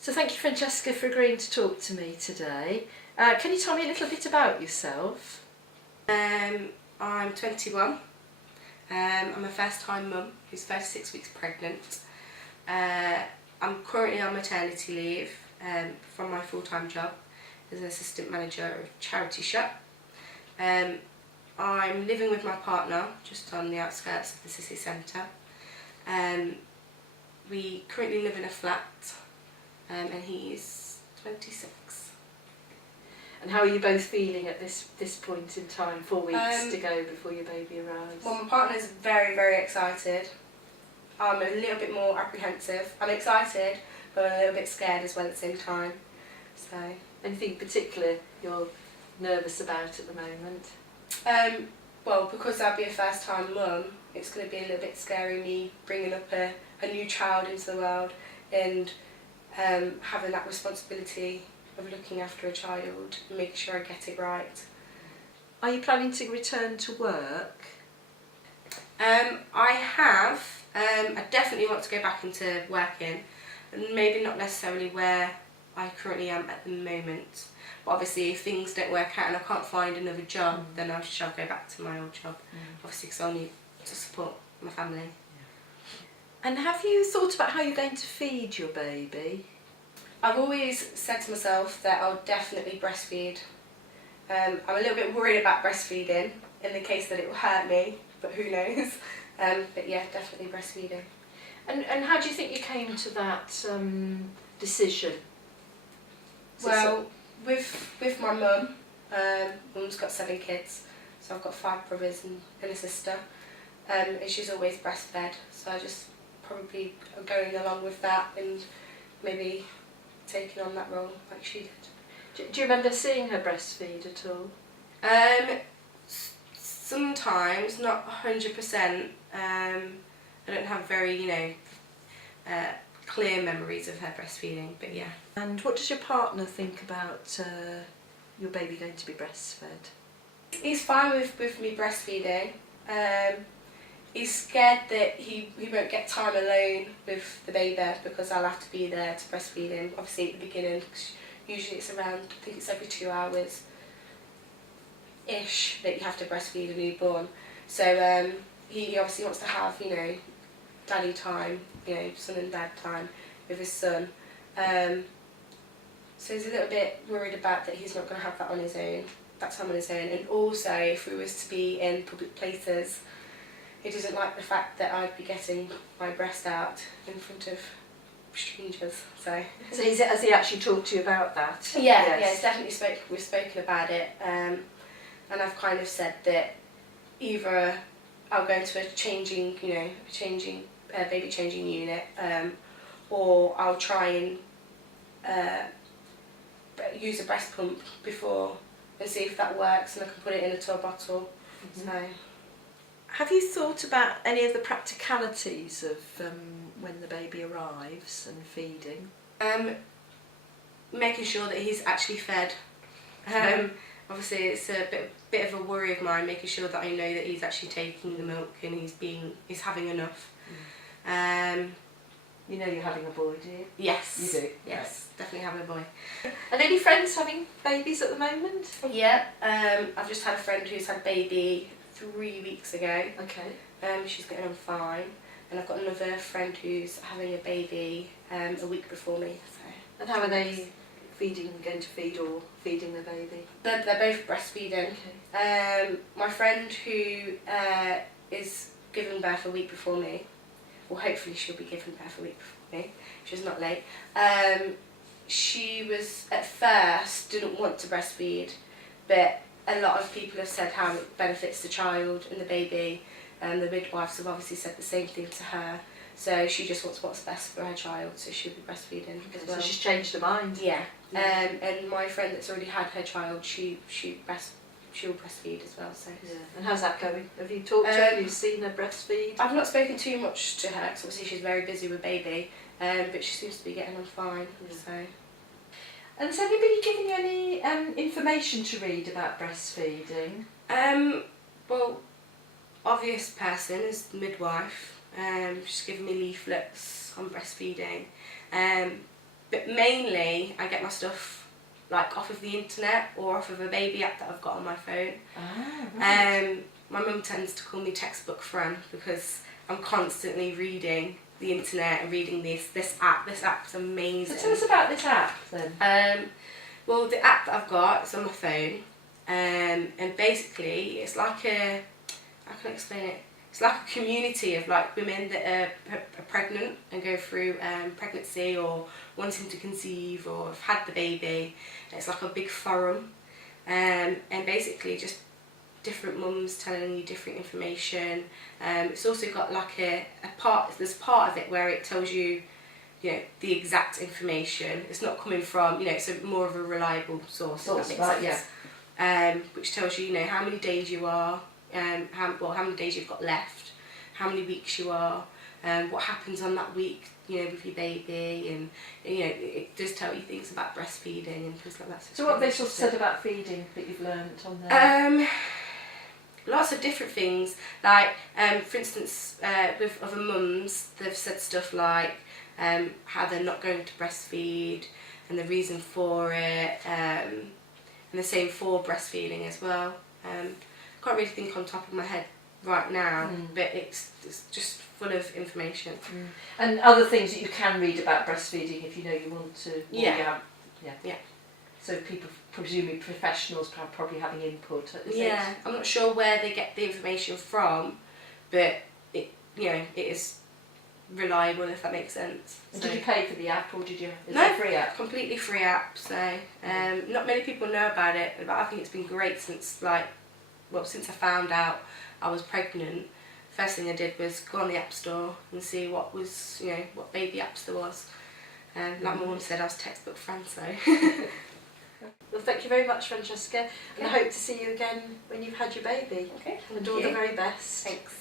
So thank you, Francesca, for agreeing to talk to me today. Can you tell me a little bit about yourself? I'm 21. I'm a first-time mum who's 36 weeks pregnant. I'm currently on maternity leave from my full-time job as an assistant manager of a charity shop. I'm living with my partner just on the outskirts of the city centre. We currently live in a flat and he's 26. And how are you both feeling at this point in time, 4 weeks to go before your baby arrives? Well, my partner's very, very excited. I'm a little bit more apprehensive. I'm excited, but I'm a little bit scared as well at the same time. So, anything particular you're nervous about at the moment? Well, because I'll be a first-time mum, it's going to be a little bit scary me bringing up a new child into the world and having that responsibility of looking after a child and making sure I get it right. Are you planning to return to work? I have. I definitely want to go back into working, and maybe not necessarily where I currently am at the moment. But obviously, if things don't work out and I can't find another job, then I shall go back to my old job. Obviously, because I'll need to support my family. And have you thought about how you're going to feed your baby? I've always said to myself that I'll definitely breastfeed. I'm a little bit worried about breastfeeding in the case that it will hurt me, but who knows. But yeah, definitely breastfeeding. And how do you think you came to that decision? Well, with my mum, mum's got 7 kids, so I've got 5 brothers and a sister, and she's always breastfed, so I just probably am going along with that and maybe taking on that role like she did. Do you remember seeing her breastfeed at all? Sometimes, not 100%. I don't have very, clear memories of her breastfeeding, but yeah. And what does your partner think about your baby going to be breastfed? He's fine with me breastfeeding. He's scared that he won't get time alone with the baby because I'll have to be there to breastfeed him. Obviously at the beginning, usually it's around, I think it's every 2 hours ish that you have to breastfeed a newborn. So he obviously wants to have, daddy time, son and dad time with his son. So he's a little bit worried about that he's not going to have that time on his own. And also, if we was to be in public places, he doesn't like the fact that I'd be getting my breast out in front of strangers. So has he actually talked to you about that? Yeah, yes. Yeah, it's definitely we've spoken about it, and I've kind of said that either I'll go into a baby changing unit, or I'll try and use a breast pump before and see if that works, and I can put it into a bottle. So. Have you thought about any of the practicalities of when the baby arrives and feeding? Making sure that he's actually fed. Obviously it's a bit of a worry of mine, making sure that I know that he's actually taking the milk and he's having enough. You know you're having a boy, do you? Yes. You do? Yes, right. Definitely having a boy. And any friends having babies at the moment? Yeah, I've just had a friend who's had a baby 3 weeks ago. Okay. She's getting on fine, and I've got another friend who's having a baby a week before me. So. And how are they going to feed or feeding the baby? They're both breastfeeding. Okay. My friend who is giving birth a week before me, well hopefully she'll be giving birth a week before me, she's not late, she was at first didn't want to breastfeed, but a lot of people have said how it benefits the child and the baby, and the midwives have obviously said the same thing to her. So she just wants what's best for her child, so she'll be breastfeeding as well. So she's changed her mind. Yeah. And my friend that's already had her child, she'll breastfeed as well. So. Yeah. And how's that going? Have you talked to her? Have you seen her breastfeed? I've not spoken too much to her because obviously she's very busy with baby, but she seems to be getting on fine. Yeah. So. And has anybody given you any information to read about breastfeeding? Well, obvious person is the midwife. She's given me leaflets on breastfeeding. but mainly I get my stuff like off of the internet or off of a baby app that I've got on my phone. Ah, right. My mum tends to call me textbook Fran because I'm constantly reading the internet and reading this app. This app's amazing. So tell us about this app then. Well, the app that I've got is on my phone, and basically it's like how can I explain it? It's like a community of like women that are pregnant and go through pregnancy or wanting to conceive or have had the baby. It's like a big forum, and basically just different mums telling you different information. It's also got like a part. There's part of it where it tells you, the exact information. It's not coming from, it's more of a reliable source. If that makes right, sense. yeah. Which tells you, how many days you are, how many days you've got left, how many weeks you are, what happens on that week, with your baby, and it does tell you things about breastfeeding and things like that. So what have they sort of said about feeding that you've learnt on there? Lots of different things. Like, for instance, with other mums, they've said stuff like how they're not going to breastfeed and the reason for it, and the same for breastfeeding as well. Can't really think on top of my head right now, but it's just full of information. And other things that you can read about breastfeeding if you want to. Yeah. So people, presumably professionals, probably having input. I'm not sure where they get the information from, but it is reliable, if that makes sense. And did you pay for the app or did you? Is No, it a free app? Completely free app. So not many people know about it, but I think it's been great since I found out I was pregnant. First thing I did was go on the app store and see what was what baby apps there was. Like my mum said, I was textbook Fran. So. Well, thank you very much, Francesca, and I hope to see you again when you've had your baby. Okay. And all the very best. Thanks.